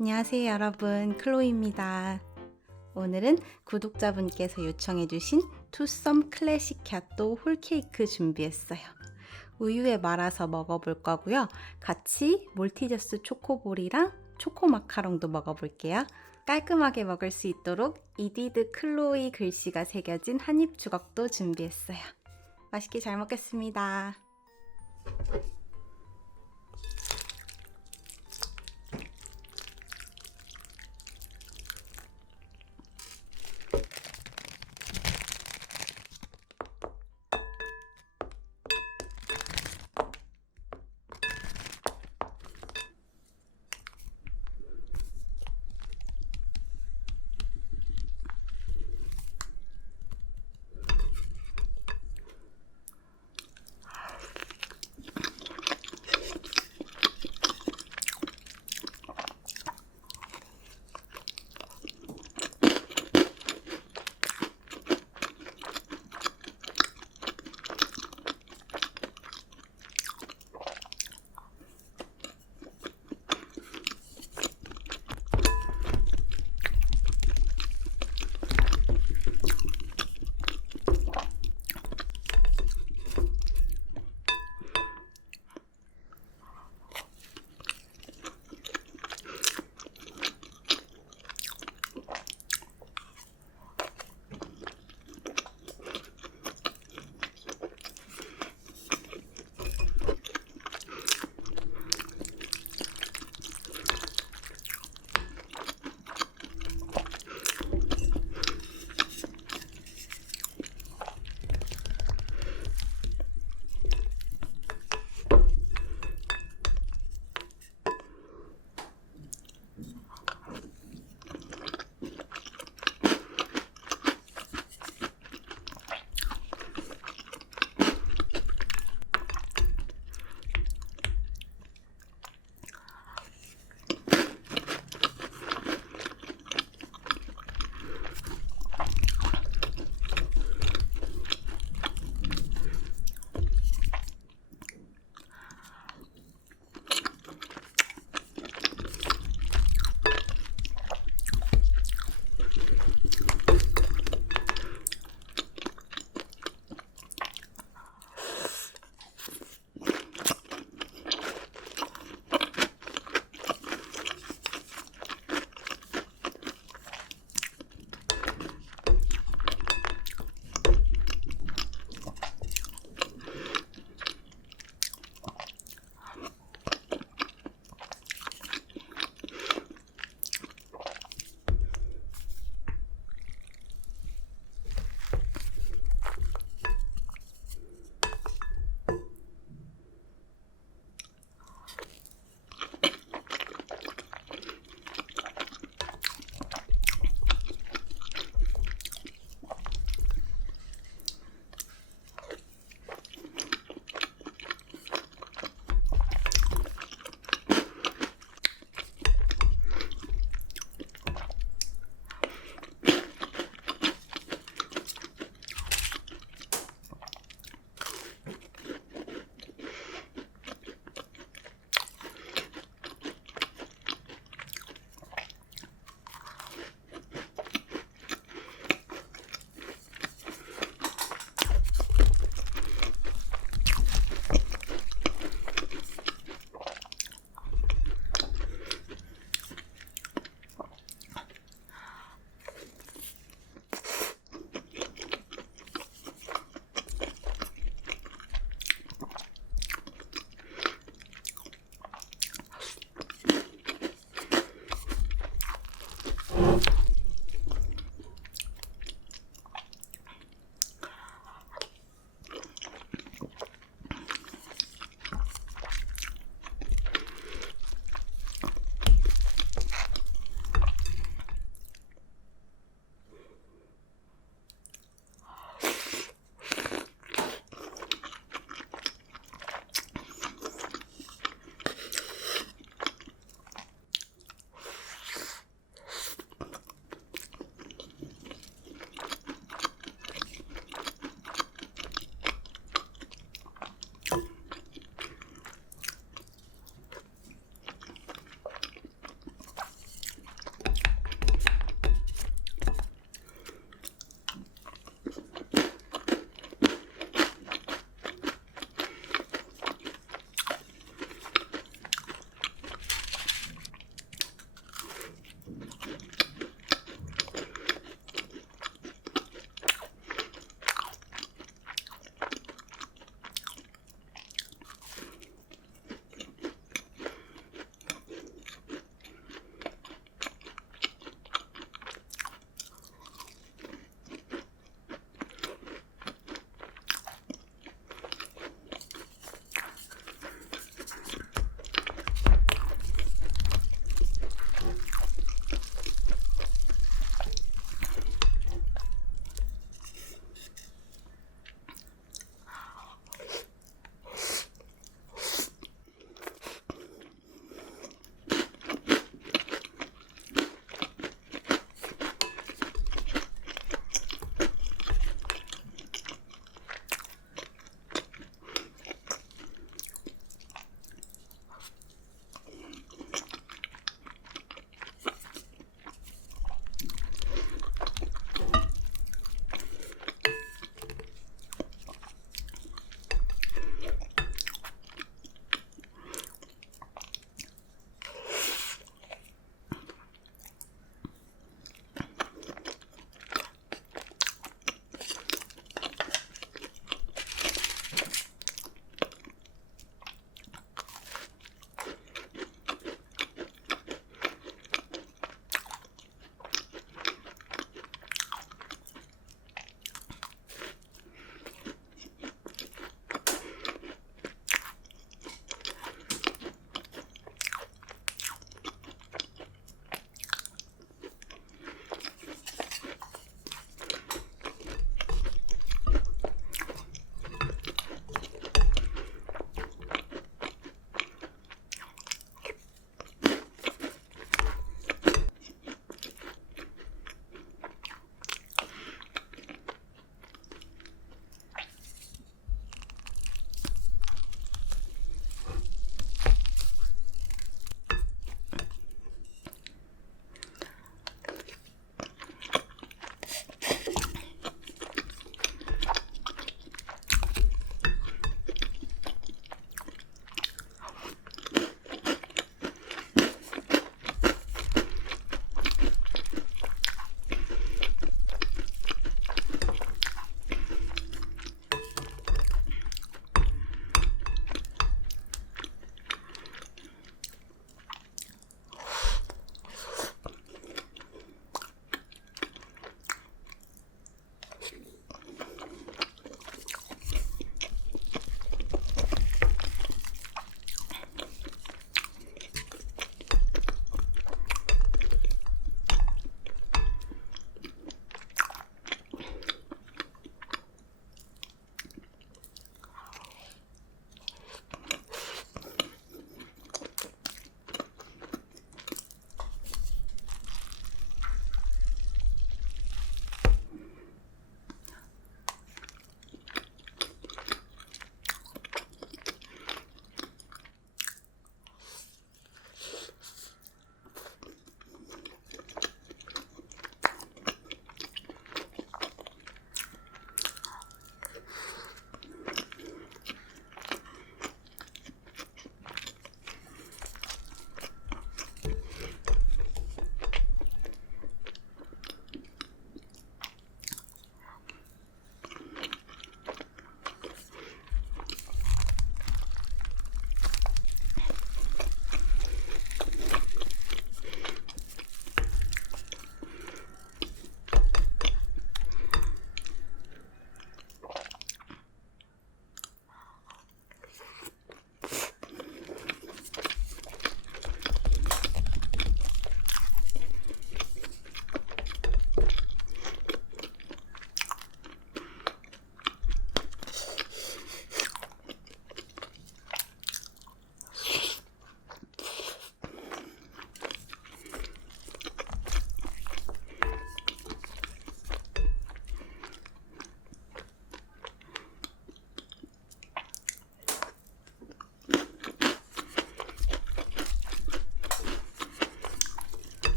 안녕하세요 여러분 클로이입니다. 오늘은 구독자분께서 요청해주신 투썸 클래식 갸또 홀케이크 준비했어요. 우유에 말아서 먹어볼 거고요. 같이 몰티저스 초코볼이랑 초코 마카롱도 먹어볼게요. 깔끔하게 먹을 수 있도록 이디드 클로이 글씨가 새겨진 한입 주걱도 준비했어요. 맛있게 잘 먹겠습니다.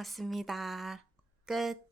먹었습니다. 끝.